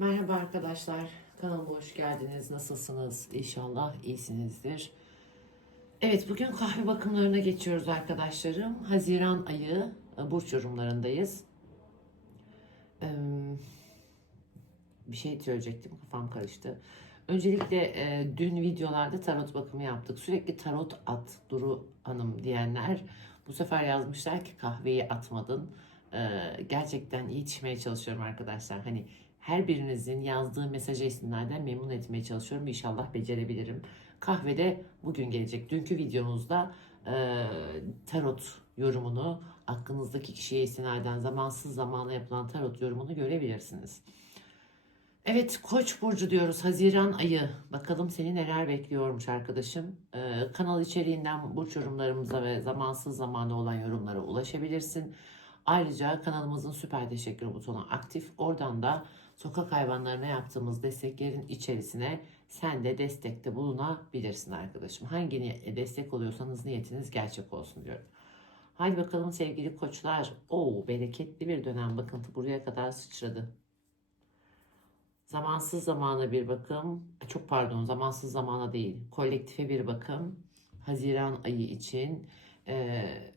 Merhaba arkadaşlar, kanalıma hoş geldiniz. Nasılsınız? İnşallah iyisinizdir. Evet, bugün kahve bakımlarına geçiyoruz arkadaşlarım. Haziran ayı e, burç yorumlarındayız. Bir şey söyleyecektim, kafam karıştı. Öncelikle e, dün videolarda tarot bakımı yaptık. Sürekli tarot at Duru Hanım diyenler bu sefer yazmışlar ki kahveyi atmadın. Ee, gerçekten yetişmeye çalışıyorum arkadaşlar. Hani her birinizin yazdığı mesaj isimlerden memnun etmeye çalışıyorum. İnşallah becerebilirim. Kahvede bugün gelecek. Dünkü videomuzda e, tarot yorumunu aklınızdaki kişiye istinaden zamansız zamana yapılan tarot yorumunu görebilirsiniz. Evet Koç burcu diyoruz Haziran ayı. Bakalım seni neler bekliyormuş arkadaşım. Ee, kanal içeriğinden burç yorumlarımıza ve zamansız zamana olan yorumlara ulaşabilirsin. Ayrıca kanalımızın süper teşekkür butonu aktif. Oradan da sokak hayvanlarına yaptığımız desteklerin içerisine sen de destekte bulunabilirsin arkadaşım. Hangi niye- destek oluyorsanız niyetiniz gerçek olsun diyorum. Haydi bakalım sevgili koçlar. Oo bereketli bir dönem bakın buraya kadar sıçradı. Zamansız zamana bir bakım. Çok pardon zamansız zamana değil. Kolektife bir bakım. Haziran ayı için. Ee,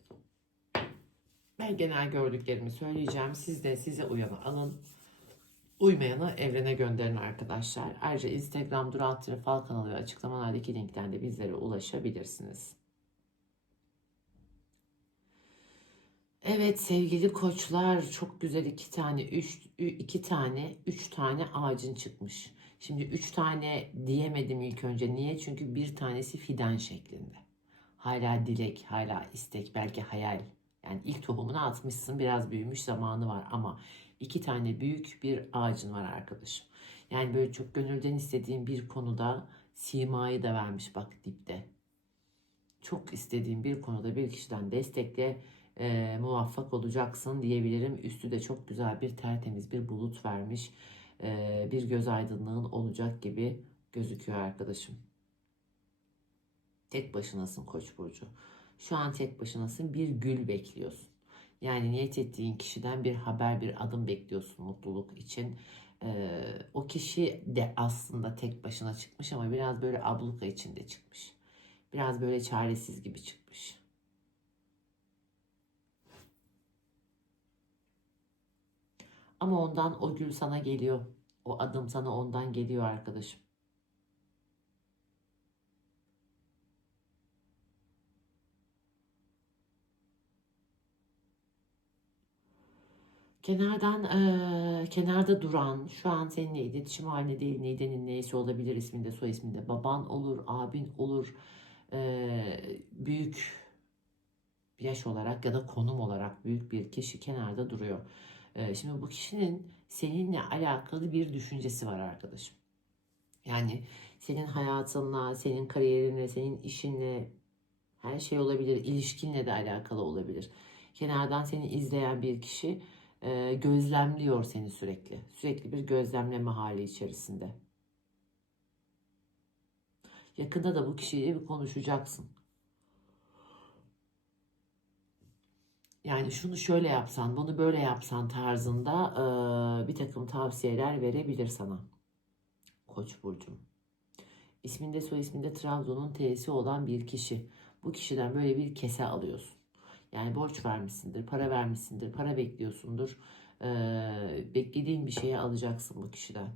ben genel gördüklerimi söyleyeceğim. Siz de size uyanı alın. Uymayanı evrene gönderin arkadaşlar. Ayrıca Instagram Duran Fal kanalı ve açıklamalardaki linkten de bizlere ulaşabilirsiniz. Evet sevgili koçlar çok güzel iki tane, üç, iki tane, üç tane ağacın çıkmış. Şimdi üç tane diyemedim ilk önce. Niye? Çünkü bir tanesi fidan şeklinde. Hala dilek, hala istek, belki hayal. Yani ilk tohumunu atmışsın, biraz büyümüş zamanı var ama iki tane büyük bir ağacın var arkadaşım. Yani böyle çok gönülden istediğim bir konuda simayı da vermiş bak dipte. Çok istediğim bir konuda bir kişiden destekle e, muvaffak olacaksın diyebilirim. Üstü de çok güzel bir tertemiz bir bulut vermiş. E, bir göz aydınlığın olacak gibi gözüküyor arkadaşım. Tek başınasın Koç burcu. Şu an tek başınasın. Bir gül bekliyorsun. Yani niyet ettiğin kişiden bir haber, bir adım bekliyorsun mutluluk için. E, o kişi de aslında tek başına çıkmış ama biraz böyle abluka içinde çıkmış. Biraz böyle çaresiz gibi çıkmış. Ama ondan o gül sana geliyor. O adım sana ondan geliyor arkadaşım. Kenardan eee, kenarda duran, şu an seninle iletişim halinde değil, nedenin neyse olabilir isminde, soy isminde. Baban olur, abin olur, eee, büyük yaş olarak ya da konum olarak büyük bir kişi kenarda duruyor. Eee, şimdi bu kişinin seninle alakalı bir düşüncesi var arkadaşım. Yani senin hayatınla, senin kariyerinle, senin işinle her şey olabilir, ilişkinle de alakalı olabilir. Kenardan seni izleyen bir kişi e, gözlemliyor seni sürekli. Sürekli bir gözlemleme hali içerisinde. Yakında da bu kişiyle bir konuşacaksın. Yani şunu şöyle yapsan, bunu böyle yapsan tarzında e, bir takım tavsiyeler verebilir sana. Koç burcum. İsminde soy isminde Trabzon'un T'si olan bir kişi. Bu kişiden böyle bir kese alıyorsun. Yani borç vermişsindir, para vermişsindir, para bekliyorsundur. Ee, beklediğin bir şeyi alacaksın bu kişiden.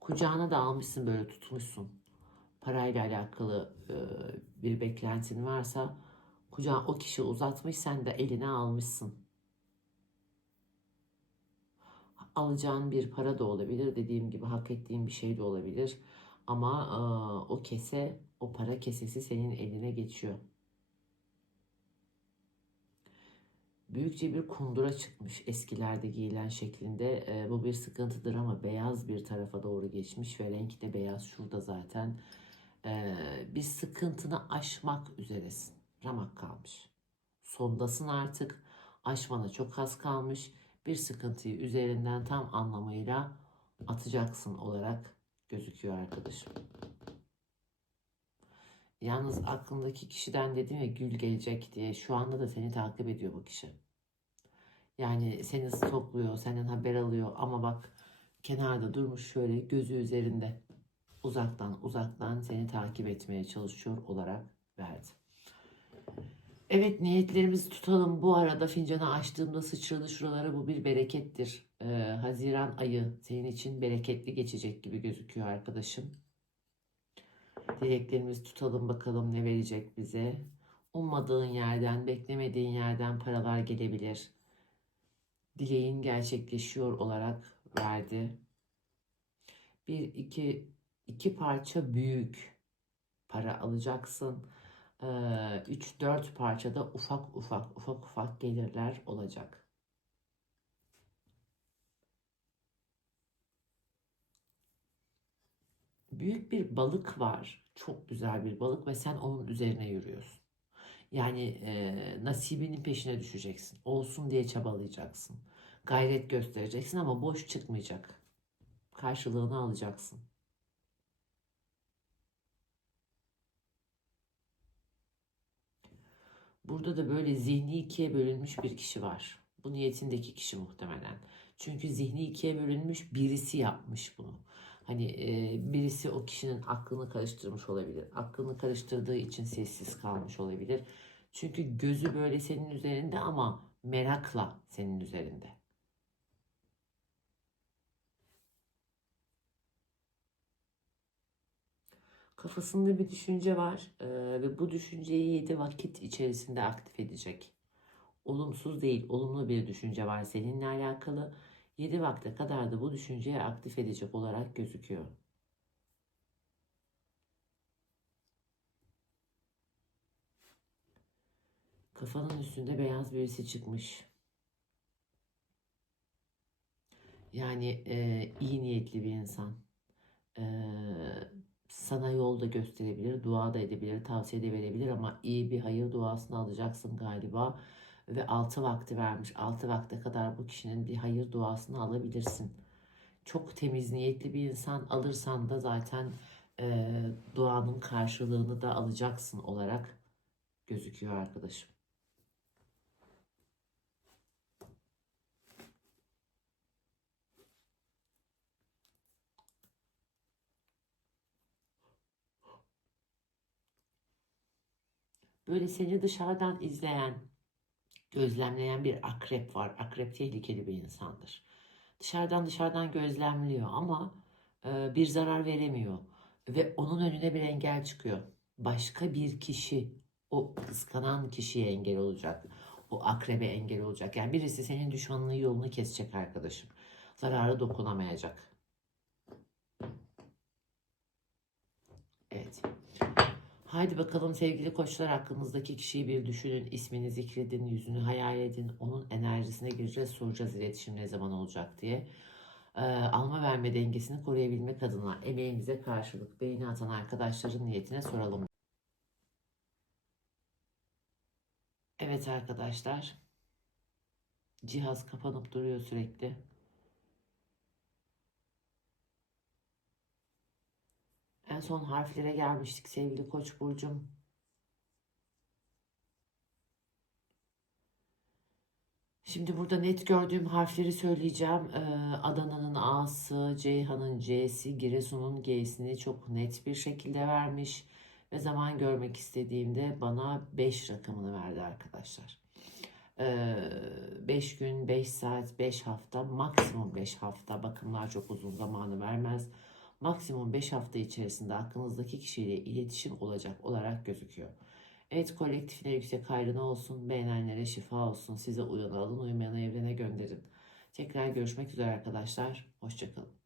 Kucağına da almışsın böyle tutmuşsun. Parayla alakalı e, bir beklentin varsa kucağa o kişi uzatmış sen de eline almışsın. Alacağın bir para da olabilir. Dediğim gibi hak ettiğin bir şey de olabilir. Ama e, o kese, o para kesesi senin eline geçiyor. Büyükçe bir kundura çıkmış eskilerde giyilen şeklinde. E, bu bir sıkıntıdır ama beyaz bir tarafa doğru geçmiş ve renk de beyaz şurada zaten. E, bir sıkıntını aşmak üzeresin. Ramak kalmış. Sondasın artık. Aşmana çok az kalmış. Bir sıkıntıyı üzerinden tam anlamıyla atacaksın olarak gözüküyor arkadaşım. Yalnız aklındaki kişiden dedim ya gül gelecek diye şu anda da seni takip ediyor bu kişi. Yani seni stokluyor, senden haber alıyor ama bak kenarda durmuş şöyle gözü üzerinde uzaktan uzaktan seni takip etmeye çalışıyor olarak verdi. Evet niyetlerimizi tutalım. Bu arada fincanı açtığımda sıçradı şuralara bu bir berekettir. Ee, Haziran ayı senin için bereketli geçecek gibi gözüküyor arkadaşım. Dileklerimizi tutalım bakalım ne verecek bize. Ummadığın yerden, beklemediğin yerden paralar gelebilir. Dileğin gerçekleşiyor olarak verdi. Bir, iki, iki parça büyük para alacaksın. 3-4 parçada ufak ufak ufak ufak gelirler olacak. Büyük bir balık var. Çok güzel bir balık ve sen onun üzerine yürüyorsun. Yani e, nasibinin peşine düşeceksin. Olsun diye çabalayacaksın. Gayret göstereceksin ama boş çıkmayacak. Karşılığını alacaksın. Burada da böyle zihni ikiye bölünmüş bir kişi var. Bu niyetindeki kişi muhtemelen. Çünkü zihni ikiye bölünmüş birisi yapmış bunu. Hani e, birisi o kişinin aklını karıştırmış olabilir. Aklını karıştırdığı için sessiz kalmış olabilir. Çünkü gözü böyle senin üzerinde ama merakla senin üzerinde. Kafasında bir düşünce var e, ve bu düşünceyi 7 vakit içerisinde aktif edecek. Olumsuz değil, olumlu bir düşünce var seninle alakalı. 7 vakte kadar da bu düşünceyi aktif edecek olarak gözüküyor. Kafanın üstünde beyaz birisi çıkmış. Yani e, iyi niyetli bir insan. E, sana yol da gösterebilir, dua da edebilir, tavsiye de verebilir ama iyi bir hayır duasını alacaksın galiba. Ve altı vakti vermiş. Altı vakte kadar bu kişinin bir hayır duasını alabilirsin. Çok temiz niyetli bir insan alırsan da zaten e, duanın karşılığını da alacaksın olarak gözüküyor arkadaşım. Böyle seni dışarıdan izleyen, gözlemleyen bir akrep var. Akrep tehlikeli bir insandır. Dışarıdan dışarıdan gözlemliyor ama e, bir zarar veremiyor. Ve onun önüne bir engel çıkıyor. Başka bir kişi o kıskanan kişiye engel olacak. O akrebe engel olacak. Yani birisi senin düşmanının yolunu kesecek arkadaşım. Zararı dokunamayacak. Evet. Haydi bakalım sevgili koçlar hakkınızdaki kişiyi bir düşünün, ismini zikredin, yüzünü hayal edin, onun enerjisine gireceğiz, soracağız iletişim ne zaman olacak diye. Ee, alma verme dengesini koruyabilmek adına emeğimize karşılık beğeni atan arkadaşların niyetine soralım. Evet arkadaşlar, cihaz kapanıp duruyor sürekli. Son harflere gelmiştik sevgili Koç burcum. Şimdi burada net gördüğüm harfleri söyleyeceğim. Ee, Adana'nın A'sı, Ceyhan'ın C'si, Giresun'un G'sini çok net bir şekilde vermiş. Ve zaman görmek istediğimde bana 5 rakamını verdi arkadaşlar. 5 ee, gün, 5 saat, 5 hafta, maksimum 5 hafta. Bakımlar çok uzun zamanı vermez maksimum 5 hafta içerisinde aklınızdaki kişiyle iletişim olacak olarak gözüküyor. Evet kolektifine yüksek hayrına olsun, beğenenlere şifa olsun, size uyanı alın, uymayanı evrene gönderin. Tekrar görüşmek üzere arkadaşlar, hoşçakalın.